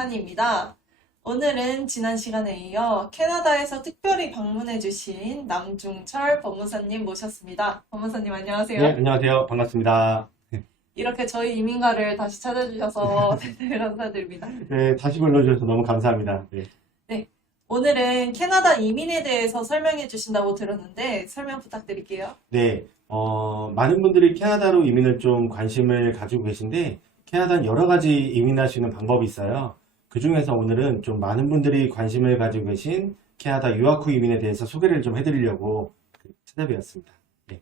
이찬희입니다. 오늘은 지난 시간에 이어 캐나다에서 특별히 방문해주신 남중철 법무사님 모셨습니다. 법무사님 안녕하세요. 네, 안녕하세요. 반갑습니다. 이렇게 저희 이민가를 다시 찾아주셔서 대단히 감사드립니다. 네, 다시 불러주셔서 너무 감사합니다. 네. 네, 오늘은 캐나다 이민에 대해서 설명해 주신다고 들었는데 설명 부탁드릴게요. 네, 많은 분들이 캐나다로 이민을 좀 관심을 가지고 계신데, 캐나다는 여러 가지 이민할 수 있는 방법이 있어요. 그 중에서 오늘은 좀 많은 분들이 관심을 가지고 계신 캐나다 유학 후 이민에 대해서 소개를 좀 해드리려고 찾아뵈었습니다. 네.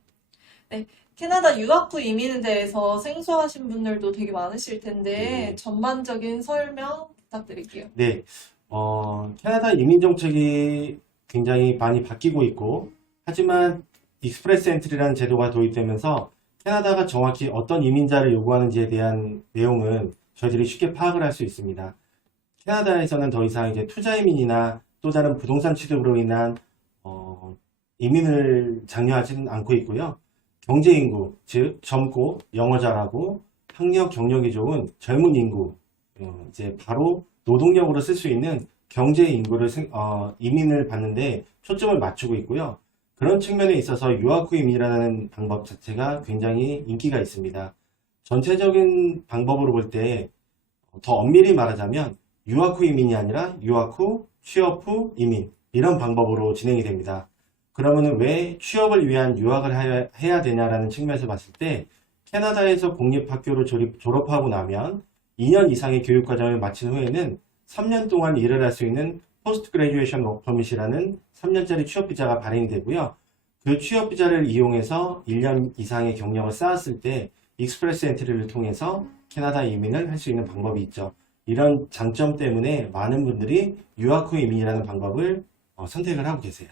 네, 캐나다 유학 후 이민에 대해서 생소하신 분들도 되게 많으실 텐데 네. 전반적인 설명 부탁드릴게요. 네, 캐나다 이민 정책이 굉장히 많이 바뀌고 있고, 하지만 익스프레스 엔트리라는 제도가 도입되면서 캐나다가 정확히 어떤 이민자를 요구하는지에 대한 내용은 저희들이 쉽게 파악을 할 수 있습니다. 캐나다에서는 더 이상 이제 투자 이민이나 또 다른 부동산 취득으로 인한 이민을 장려하지는 않고 있고요. 경제 인구, 즉 젊고 영어 잘하고 학력 경력이 좋은 젊은 인구, 이제 바로 노동력으로 쓸 수 있는 경제 인구를 이민을 받는데 초점을 맞추고 있고요. 그런 측면에 있어서 유학 후 이민이라는 방법 자체가 굉장히 인기가 있습니다. 전체적인 방법으로 볼 때 더 엄밀히 말하자면 유학 후 이민이 아니라 유학 후, 취업 후 이민, 이런 방법으로 진행이 됩니다. 그러면 왜 취업을 위한 유학을 해야 되냐라는 측면에서 봤을 때 캐나다에서 공립학교를 졸업하고 나면 2년 이상의 교육과정을 마친 후에는 3년 동안 일을 할 수 있는 포스트 그레듀에이션 워크 퍼밋이라는 3년짜리 취업비자가 발행이 되고요. 그 취업비자를 이용해서 1년 이상의 경력을 쌓았을 때 익스프레스 엔트리를 통해서 캐나다 이민을 할 수 있는 방법이 있죠. 이런 장점 때문에 많은 분들이 유학 후 이민이라는 방법을 선택을 하고 계세요.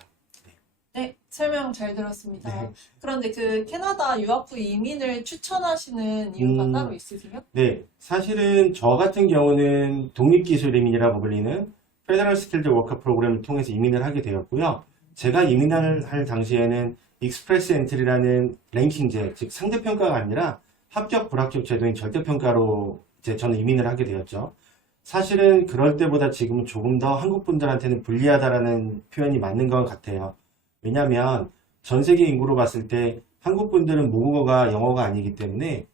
네, 설명 잘 들었습니다. 네. 그런데 그 캐나다 유학 후 이민을 추천하시는 이유가 따로 있으세요? 네, 사실은 저 같은 경우는 독립기술 이민이라고 불리는 페더럴 스킬드 워커 프로그램을 통해서 이민을 하게 되었고요. 제가 이민을 할 당시에는 익스프레스 엔트리라는 랭킹제, 즉 상대평가가 아니라 합격 불합격 제도인 절대평가로 이제 저는 이민을 하게 되었죠. 사실은 그럴 때보다 지금은 조금 더 한국 분들한테는 불리하다라는 표현이 맞는 것 같아요. 왜냐하면 전 세계 인구로 봤을 때 한국 분들은 모국어가 영어가 아니기 때문에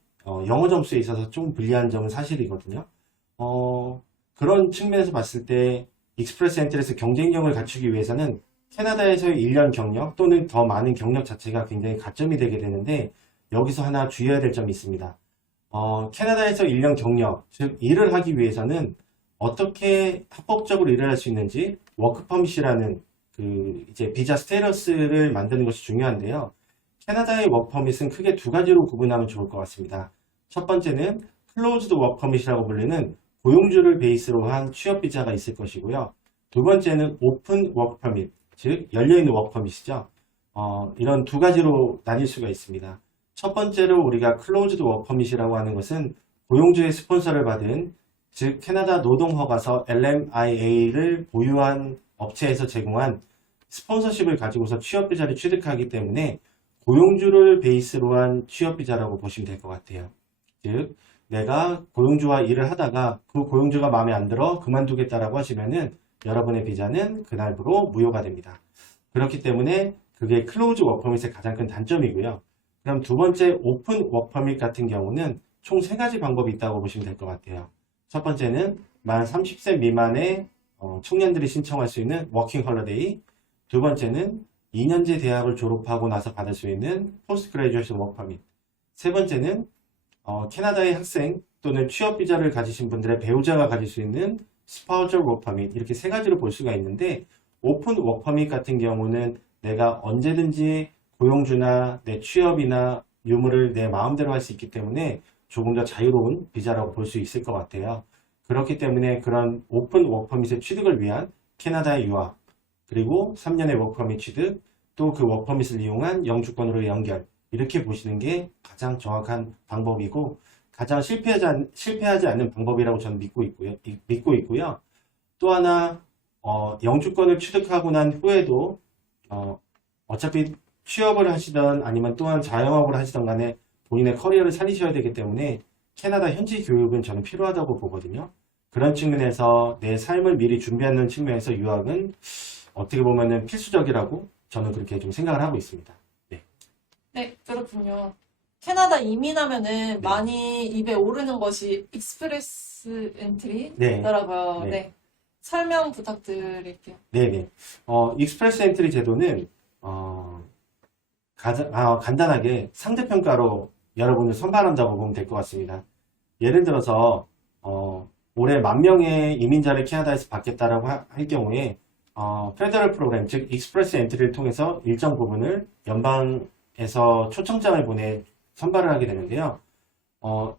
영어 점수에 있어서 좀 불리한 점은 사실이거든요. 그런 측면에서 봤을 때 익스프레스 엔트리에서 경쟁력을 갖추기 위해서는 캐나다에서의 1년 경력 또는 더 많은 경력 자체가 굉장히 가점이 되게 되는데, 여기서 하나 주의해야 될 점이 있습니다. 캐나다에서 1년 경력, 즉 일을 하기 위해서는 어떻게 합법적으로 일을 할 수 있는지 워크 퍼밋이라는 그 이제 비자 스테이터스를 만드는 것이 중요한데요. 캐나다의 워크 퍼밋은 크게 두 가지로 구분하면 좋을 것 같습니다. 첫 번째는 클로즈드 워크 퍼밋이라고 불리는 고용주를 베이스로 한 취업 비자가 있을 것이고요. 두 번째는 오픈 워크 퍼밋, 즉 열려있는 워크 퍼밋이죠. 이런 두 가지로 나뉠 수가 있습니다. 첫 번째로 우리가 클로즈드 워크 퍼밋이라고 하는 것은 고용주의 스폰서를 받은, 즉 캐나다 노동허가서 LMIA를 보유한 업체에서 제공한 스폰서십을 가지고서 취업비자를 취득하기 때문에 고용주를 베이스로 한 취업비자라고 보시면 될 것 같아요. 즉 내가 고용주와 일을 하다가 그 고용주가 마음에 안 들어 그만두겠다라고 하시면은 여러분의 비자는 그날부로 무효가 됩니다. 그렇기 때문에 그게 클로즈 워크퍼밋의 가장 큰 단점이고요. 그럼 두 번째 오픈 워크퍼밋 같은 경우는 총 세 가지 방법이 있다고 보시면 될 것 같아요. 첫 번째는 만 30세 미만의 청년들이 신청할 수 있는 워킹 홀리데이, 두 번째는 2년제 대학을 졸업하고 나서 받을 수 있는 포스트 그레듀에이션 워크 퍼밋, 세 번째는 캐나다의 학생 또는 취업 비자를 가지신 분들의 배우자가 가질 수 있는 스파우저 워크 퍼밋, 이렇게 세 가지로 볼 수가 있는데, 오픈 워크 퍼밋 같은 경우는 내가 언제든지 고용주나 내 취업이나 유무를 내 마음대로 할 수 있기 때문에 조금 더 자유로운 비자라고 볼 수 있을 것 같아요. 그렇기 때문에 그런 오픈 워크퍼밋의 취득을 위한 캐나다의 유학, 그리고 3년의 워크퍼밋 취득, 또 그 워크퍼밋을 이용한 영주권으로의 연결, 이렇게 보시는 게 가장 정확한 방법이고 가장 실패하지 않는 방법이라고 저는 믿고 있고요. 또 하나 영주권을 취득하고 난 후에도 어차피 취업을 하시던 아니면 또한 자영업을 하시던 간에 본인의 커리어를 살리셔야 되기 때문에 캐나다 현지 교육은 저는 필요하다고 보거든요. 그런 측면에서 내 삶을 미리 준비하는 측면에서 유학은 어떻게 보면은 필수적이라고 저는 그렇게 좀 생각을 하고 있습니다. 네. 네, 그렇군요. 캐나다 이민하면은 많이 입에 오르는 것이 익스프레스 엔트리더라고요. 네. 네. 설명 부탁드릴게요. 네네. 익스프레스 엔트리 제도는, 간단하게 상대평가로 여러분을 선발한다고 보면 될 것 같습니다. 예를 들어서, 올해 10,000명의 이민자를 캐나다에서 받겠다라고 할 경우에, 페더럴 프로그램, 즉, 익스프레스 엔트리를 통해서 일정 부분을 연방에서 초청장을 보내 선발을 하게 되는데요.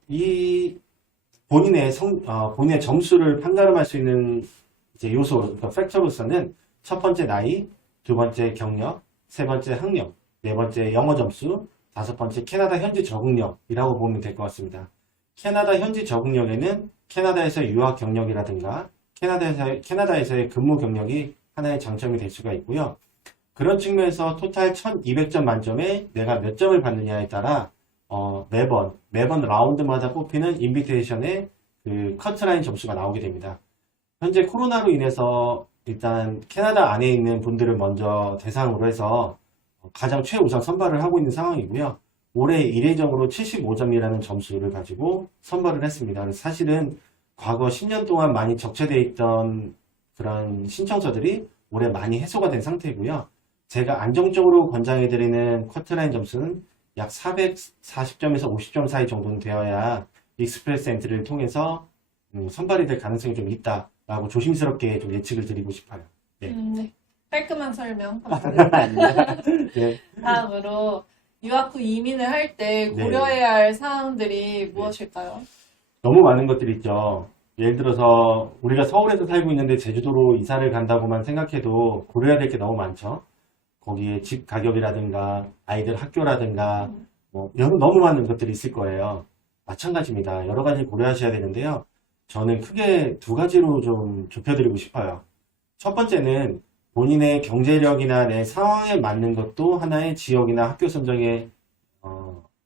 이 본인의 점수를 판가름할 수 있는 이제 요소, 그러니까 팩터로서는 첫 번째 나이, 두 번째 경력, 세 번째 학력, 네 번째 영어 점수, 다섯 번째 캐나다 현지 적응력이라고 보면 될 것 같습니다. 캐나다 현지 적응력에는 캐나다에서의 유학 경력이라든가 캐나다에서의 근무 경력이 하나의 장점이 될 수가 있고요. 그런 측면에서 토탈 1200점 만점에 내가 몇 점을 받느냐에 따라 매번 라운드마다 뽑히는 인비테이션의 그 커트라인 점수가 나오게 됩니다. 현재 코로나로 인해서 일단 캐나다 안에 있는 분들을 먼저 대상으로 해서 가장 최우선 선발을 하고 있는 상황이고요. 올해 이례적으로 75점이라는 점수를 가지고 선발을 했습니다. 그래서 사실은 과거 10년 동안 많이 적체되어 있던 그런 신청서들이 올해 많이 해소가 된 상태고요. 제가 안정적으로 권장해드리는 커트라인 점수는 약 440점에서 50점 사이 정도는 되어야 익스프레스 엔트리를 통해서 선발이 될 가능성이 좀 있다라고 조심스럽게 좀 예측을 드리고 싶어요. 네. 네. 깔끔한 설명. 네. 다음으로 유학 후 이민을 할 때 네. 고려해야 할 사항들이 무엇일까요? 너무 많은 것들이 있죠. 예를 들어서 우리가 서울에서 살고 있는데 제주도로 이사를 간다고만 생각해도 고려해야 될 게 너무 많죠. 거기에 집 가격이라든가 아이들 학교라든가 너무 많은 것들이 있을 거예요. 마찬가지입니다. 여러 가지 고려하셔야 되는데요. 저는 크게 두 가지로 좀 좁혀드리고 싶어요. 첫 번째는 본인의 경제력이나 내 상황에 맞는 것도 하나의 지역이나 학교 선정의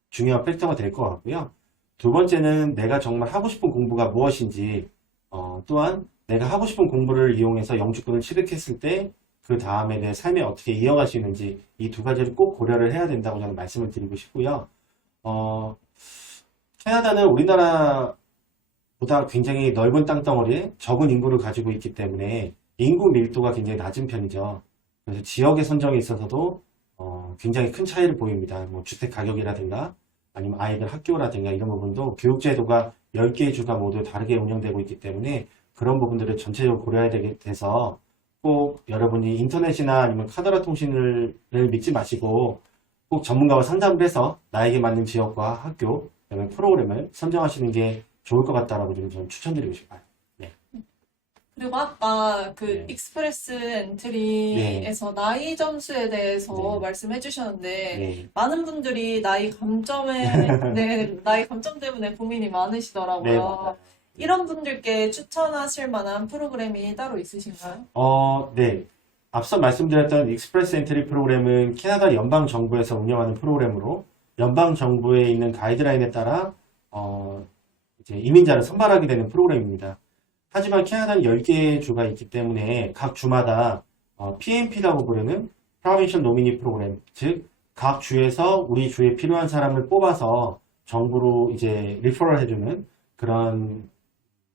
중요한 팩터가 될 것 같고요. 두 번째는 내가 정말 하고 싶은 공부가 무엇인지, 또한 내가 하고 싶은 공부를 이용해서 영주권을 취득했을 때 그 다음에 내 삶에 어떻게 이어갈 수 있는지 이 두 가지를 꼭 고려를 해야 된다고 저는 말씀을 드리고 싶고요. 캐나다는 우리나라보다 굉장히 넓은 땅덩어리에 적은 인구를 가지고 있기 때문에 인구 밀도가 굉장히 낮은 편이죠. 그래서 지역의 선정에 있어서도 굉장히 큰 차이를 보입니다. 뭐 주택 가격이라든가 아니면 아이들 학교라든가 이런 부분도 교육제도가 10개의 주가 모두 다르게 운영되고 있기 때문에 그런 부분들을 전체적으로 고려해야 되게 돼서 꼭 여러분이 인터넷이나 아니면 카더라 통신을 믿지 마시고 꼭 전문가와 상담을 해서 나에게 맞는 지역과 학교, 그다음에 프로그램을 선정하시는 게 좋을 것 같다라고 좀 추천드리고 싶어요. 네. 그리고 아까 그 네. 익스프레스 엔트리에서 나이 점수에 대해서 네. 말씀해 주셨는데 네. 많은 분들이 나이 감점 때문에 고민이 많으시더라고요. 네, 맞아요. 이런 분들께 추천하실 만한 프로그램이 따로 있으신가요? 네. 앞서 말씀드렸던 익스프레스 엔트리 프로그램은 캐나다 연방 정부에서 운영하는 프로그램으로 연방 정부에 있는 가이드라인에 따라 이제 이민자를 선발하게 되는 프로그램입니다. 하지만 캐나다는 10개의 주가 있기 때문에 각 주마다 PNP라고 부르는 Provincial Nominee Program, 즉 각 주에서 우리 주에 필요한 사람을 뽑아서 정부로 이제 리퍼럴 해주는 그런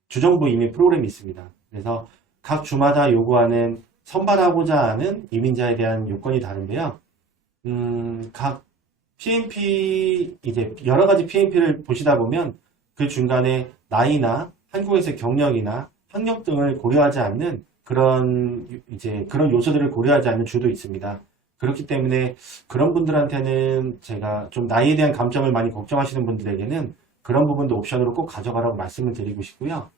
주정부 이민 프로그램이 있습니다. 그래서 각 주마다 요구하는 선발하고자 하는 이민자에 대한 요건이 다른데요. 각 PNP, 이제 여러 가지 PNP를 보시다 보면 그 중간에 나이나 한국에서의 경력이나 학력 등을 고려하지 않는 그런 요소들을 고려하지 않는 주도 있습니다. 그렇기 때문에 그런 분들한테는 제가 좀 나이에 대한 감점을 많이 걱정하시는 분들에게는 그런 부분도 옵션으로 꼭 가져가라고 말씀을 드리고 싶고요.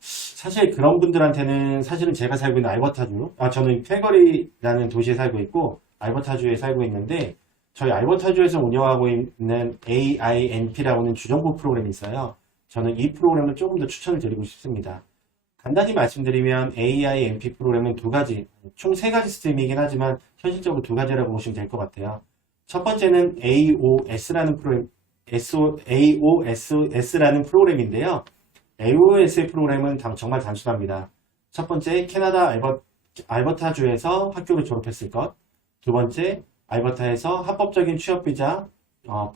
사실 그런 분들한테는 사실은 제가 살고 있는 알버타주, 저는 캘거리라는 도시에 살고 있고 알버타주에 살고 있는데 저희 알버타주에서 운영하고 있는 AINP라고 하는 주정부 프로그램이 있어요. 저는 이 프로그램을 조금 더 추천을 드리고 싶습니다. 간단히 말씀드리면 AINP 프로그램은 두 가지, 총 세 가지 스트림이긴 하지만 현실적으로 두 가지라고 보시면 될 것 같아요. 첫 번째는 AOS라는 프로그램인데요. AOSA 프로그램은 정말 단순합니다. 첫 번째, 캐나다 알버타주에서 학교를 졸업했을 것. 두 번째, 알버타에서 합법적인 취업비자,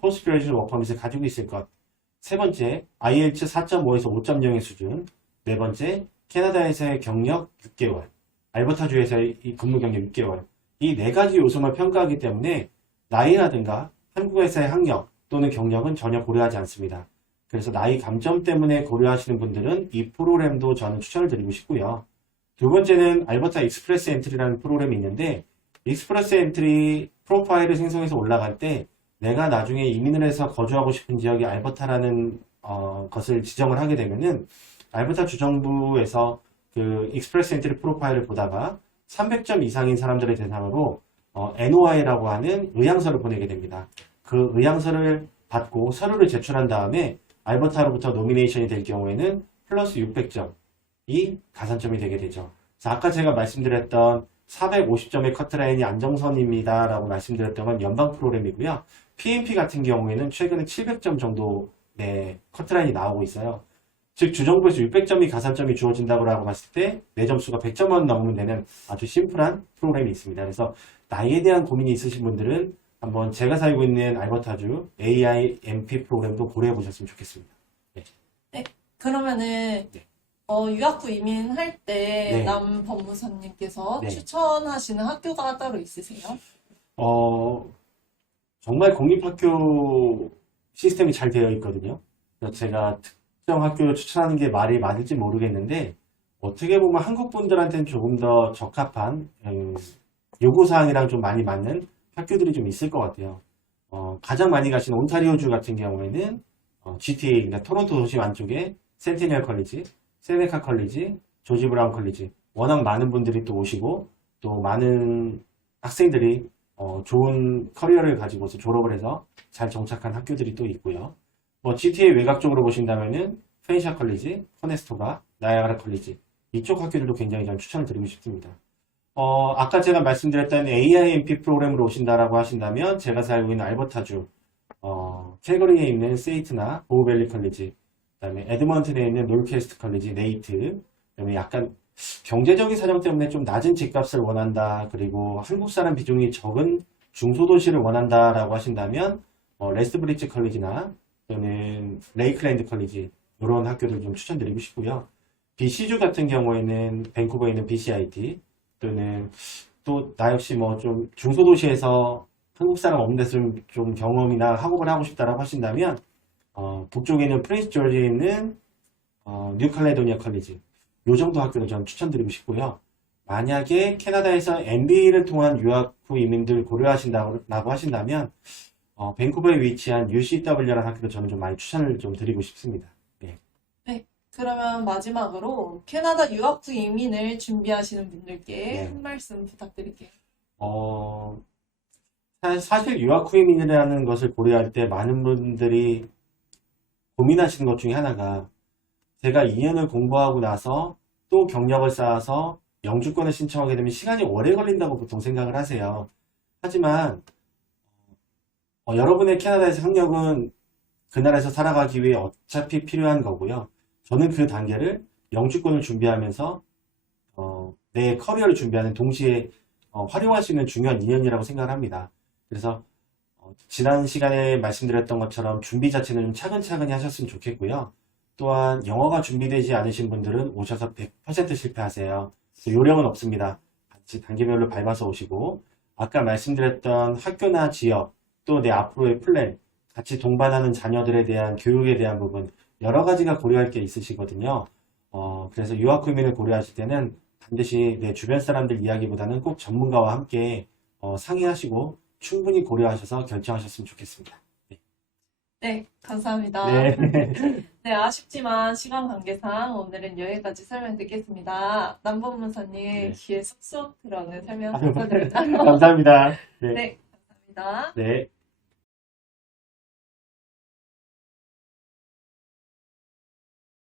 포스트그레이주얼 워커밋을 가지고 있을 것. 세 번째, IELTS 4.5에서 5.0의 수준. 네 번째, 캐나다에서의 경력 6개월. 알버타주에서의 근무 경력 6개월. 이 네 가지 요소만 평가하기 때문에 나이라든가 한국에서의 학력 또는 경력은 전혀 고려하지 않습니다. 그래서 나이 감점 때문에 고려하시는 분들은 이 프로그램도 저는 추천을 드리고 싶고요. 두 번째는 알버타 익스프레스 엔트리라는 프로그램이 있는데, 익스프레스 엔트리 프로파일을 생성해서 올라갈 때 내가 나중에 이민을 해서 거주하고 싶은 지역이 알버타라는 것을 지정을 하게 되면은 알버타 주정부에서 그 익스프레스 엔트리 프로파일을 보다가 300점 이상인 사람들을 대상으로 NOI라고 하는 의향서를 보내게 됩니다. 그 의향서를 받고 서류를 제출한 다음에 알버타로부터 노미네이션이 될 경우에는 플러스 600점이 가산점이 되게 되죠. 자, 아까 제가 말씀드렸던 450점의 커트라인이 안정선입니다 라고 말씀드렸던 건 연방 프로그램이고요. PNP 같은 경우에는 최근에 700점 정도 커트라인이 나오고 있어요. 즉 주정부에서 600점이 가산점이 주어진다고 라고 봤을 때 내 점수가 100점만 넘으면 되는 아주 심플한 프로그램이 있습니다. 그래서 나이에 대한 고민이 있으신 분들은 한번 제가 살고 있는 알버타주 AIMP 프로그램도 고려해 보셨으면 좋겠습니다. 네. 네, 그러면은 네. 유학 후 이민할 때 네. 남 법무사님께서 네. 추천하시는 학교가 따로 있으세요? 정말 공립학교 시스템이 잘 되어 있거든요. 그래서 제가 특정 학교를 추천하는 게 말이 맞을지 모르겠는데, 어떻게 보면 한국 분들한테는 조금 더 적합한 요구사항이랑 좀 많이 맞는 학교들이 좀 있을 것 같아요. 가장 많이 가시는 온타리오주 같은 경우에는 GTA, 그러니까 토론토 도심 안쪽에 센티넬 컬리지, 세네카 컬리지, 조지 브라운 컬리지, 워낙 많은 분들이 또 오시고 또 많은 학생들이 좋은 커리어를 가지고서 졸업을 해서 잘 정착한 학교들이 또 있고요. GTA 외곽 쪽으로 보신다면은 페이샤 컬리지, 코네스토가, 나이아가라 컬리지, 이쪽 학교들도 굉장히 좀 추천을 드리고 싶습니다. 아까 제가 말씀드렸던 AIMP 프로그램으로 오신다라고 하신다면 제가 살고 있는 알버타주, 캘거리에 있는 세이트나 보우밸리 컬리지, 그다음에 에드먼튼에 있는 놀캐스트 컬리지, 네이트, 그다음에 약간 경제적인 사정 때문에 좀 낮은 집값을 원한다, 그리고 한국 사람 비중이 적은 중소도시를 원한다라고 하신다면 레스트브리지 컬리지나 또는 레이클랜드 컬리지, 이런 학교들 좀 추천드리고 싶고요. BC주 같은 경우에는 밴쿠버에 있는 BCIT, 또는 또 나 역시 뭐 좀 중소도시에서 한국 사람 없는 데서 좀 경험이나 학업을 하고 싶다라고 하신다면 북쪽에 있는 프린스 조지에 있는 뉴칼레도니아 컬리지, 요 정도 학교를 저는 추천드리고 싶고요. 만약에 캐나다에서 MBA를 통한 유학 후 이민들 고려하신다고 하신다면 밴쿠버에 위치한 UCW라는 학교를 저는 좀 많이 추천을 좀 드리고 싶습니다. 네. 네, 그러면 마지막으로 캐나다 유학 후 이민을 준비하시는 분들께 네. 한 말씀 부탁드릴게요. 사실 유학 후 이민이라는 것을 고려할 때 많은 분들이 고민하시는 것 중에 하나가, 제가 2년을 공부하고 나서 또 경력을 쌓아서 영주권을 신청하게 되면 시간이 오래 걸린다고 보통 생각을 하세요. 하지만 여러분의 캐나다에서 학력은 그 나라에서 살아가기 위해 어차피 필요한 거고요. 저는 그 단계를 영주권을 준비하면서 내 커리어를 준비하는 동시에 활용할 수 있는 중요한 2년이라고 생각을 합니다. 그래서 지난 시간에 말씀드렸던 것처럼 준비 자체는 좀 차근차근히 하셨으면 좋겠고요. 또한 영어가 준비되지 않으신 분들은 오셔서 100% 실패하세요. 요령은 없습니다. 같이 단계별로 밟아서 오시고, 아까 말씀드렸던 학교나 지역, 또 내 앞으로의 플랜, 같이 동반하는 자녀들에 대한 교육에 대한 부분, 여러 가지가 고려할 게 있으시거든요. 그래서 유학 후 이민을 고려하실 때는 반드시 내 주변 사람들 이야기보다는 꼭 전문가와 함께 상의하시고 충분히 고려하셔서 결정하셨으면 좋겠습니다. 네, 감사합니다. 네. 네, 아쉽지만 시간 관계상 오늘은 여기까지 설명 듣겠습니다. 남법무사님 네. 귀에 쏙쏙 들어오는 설명 감사드립니다. 감사합니다. 네. 네, 감사합니다. 네.